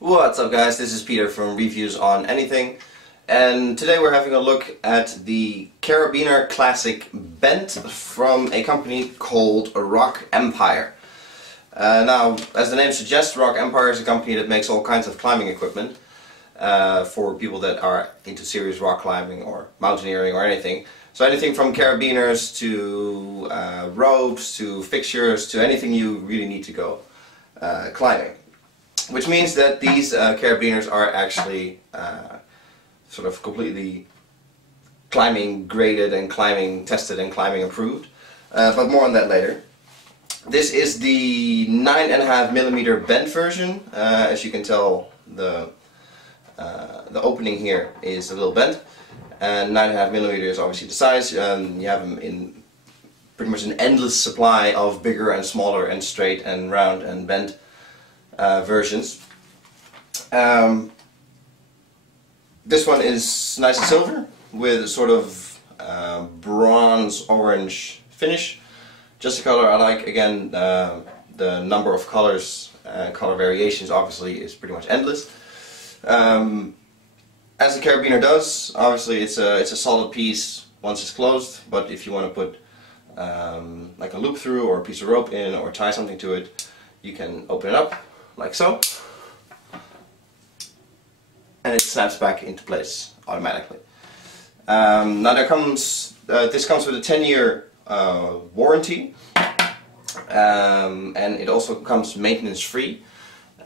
What's up guys, this is Peter from Reviews on Anything, and today we're having a look at the Carabiner Classic Bent from a company called Rock Empire. Now, as the name suggests, Rock Empire is a company that makes all kinds of climbing equipment for people that are into serious rock climbing or mountaineering or anything. So anything from carabiners to ropes to fixtures to anything you really need to go climbing. Which means that these carabiners are actually sort of completely climbing graded and climbing tested and climbing approved. But more on that later. This is the 9.5mm bent version. As you can tell, the opening here is a little bent, and 9.5mm is obviously the size. You have them in pretty much an endless supply of bigger and smaller and straight and round and bent versions. This one is nice and silver with a sort of bronze orange finish. Just a color I like. Again, the number of colors and color variations obviously is pretty much endless. As the carabiner does, obviously it's a solid piece once it's closed, but if you want to put like a loop through or a piece of rope in or tie something to it, you can open it up like so, and it snaps back into place automatically. Now this comes with a 10-year warranty, and it also comes maintenance free.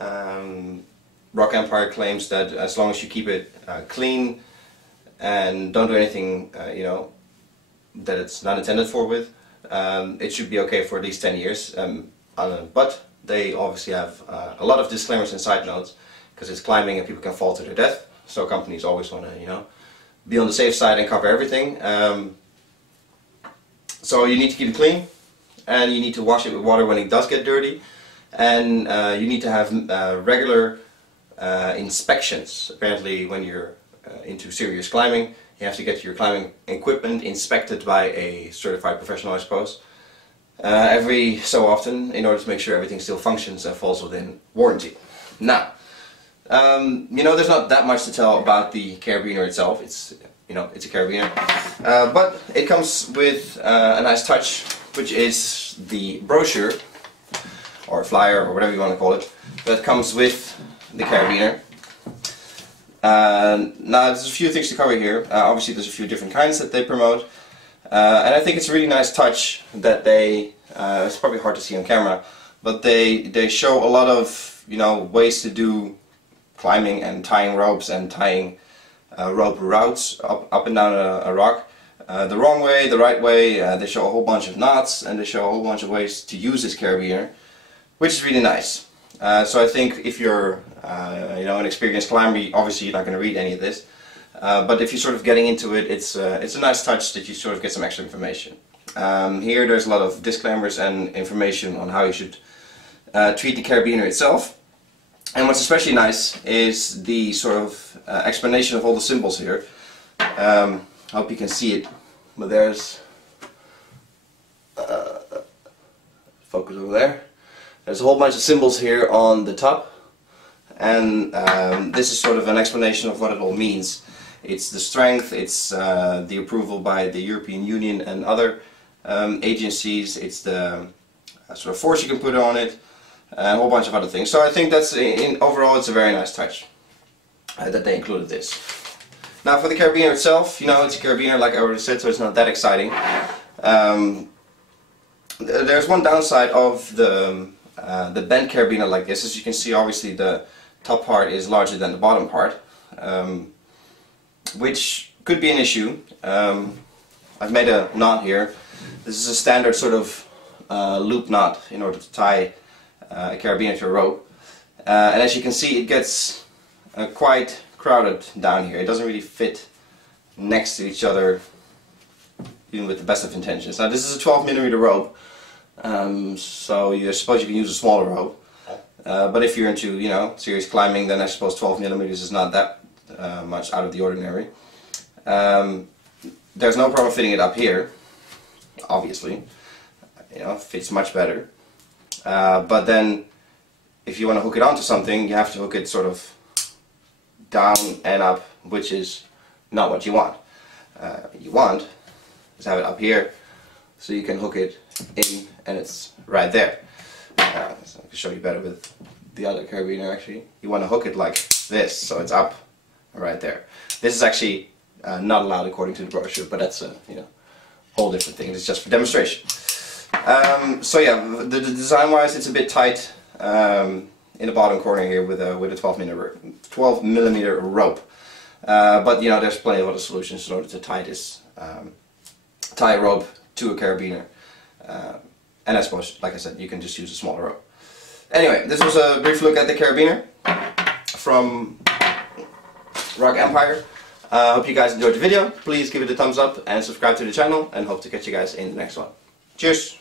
Rock Empire claims that as long as you keep it clean and don't do anything that it's not intended for with, it should be okay for at least 10 years. But they obviously have a lot of disclaimers and side notes, because it's climbing and people can fall to their death. So companies always want to, be on the safe side and cover everything. So you need to keep it clean, and you need to wash it with water when it does get dirty, and you need to have regular inspections. Apparently, when you're into serious climbing, you have to get your climbing equipment inspected by a certified professional, I suppose. Every so often, in order to make sure everything still functions and falls within warranty. Now, there's not that much to tell about the carabiner itself. It's a carabiner, but it comes with a nice touch, which is the brochure or flyer or whatever you want to call it, that comes with the carabiner. Now, there's a few things to cover here. Obviously, there's a few different kinds that they promote. And I think it's a really nice touch that they, it's probably hard to see on camera, but they show a lot of ways to do climbing and tying ropes and tying rope routes up and down a rock. The wrong way, the right way. They show a whole bunch of knots, and they show a whole bunch of ways to use this carabiner, which is really nice. So I think if you're an experienced climber, obviously you're not going to read any of this. But if you're sort of getting into it, it's a nice touch that you sort of get some extra information. Here there's a lot of disclaimers and information on how you should treat the carabiner itself. And what's especially nice is the sort of explanation of all the symbols here. I hope you can see it, but there's focus over there. There's a whole bunch of symbols here on the top, and this is sort of an explanation of what it all means. It's the strength, it's the approval by the European Union and other agencies, it's the sort of force you can put on it, and a whole bunch of other things. So I think that's, overall, it's a very nice touch that they included this. Now for the carabiner itself, it's a carabiner like I already said, so it's not that exciting. There's one downside of the bent carabiner like this. As you can see, obviously the top part is larger than the bottom part. Which could be an issue. I've made a knot here. This is a standard sort of loop knot in order to tie a carabiner to a rope. And as you can see, it gets quite crowded down here. It doesn't really fit next to each other, even with the best of intentions. Now this is a 12mm rope, so I suppose you can use a smaller rope. But if you're into serious climbing, then I suppose 12mm is not that much out of the ordinary. There's no problem fitting it up here, obviously. Fits much better. But then if you want to hook it onto something, you have to hook it sort of down and up, which is not what you want. You want is have it up here, so you can hook it in and it's right there. So I can show you better with the other carabiner actually. You want to hook it like this, so it's up right there. This is actually not allowed according to the brochure, but that's a whole different thing. It's just for demonstration. So yeah, the design wise it's a bit tight in the bottom corner here with a 12 millimeter rope. But there's plenty of other solutions in order to tie this tie a rope to a carabiner. And I suppose, like I said, you can just use a smaller rope. Anyway, this was a brief look at the carabiner from Rock Empire. Hope you guys enjoyed the video. Please give it a thumbs up and subscribe to the channel, and hope to catch you guys in the next one. Cheers!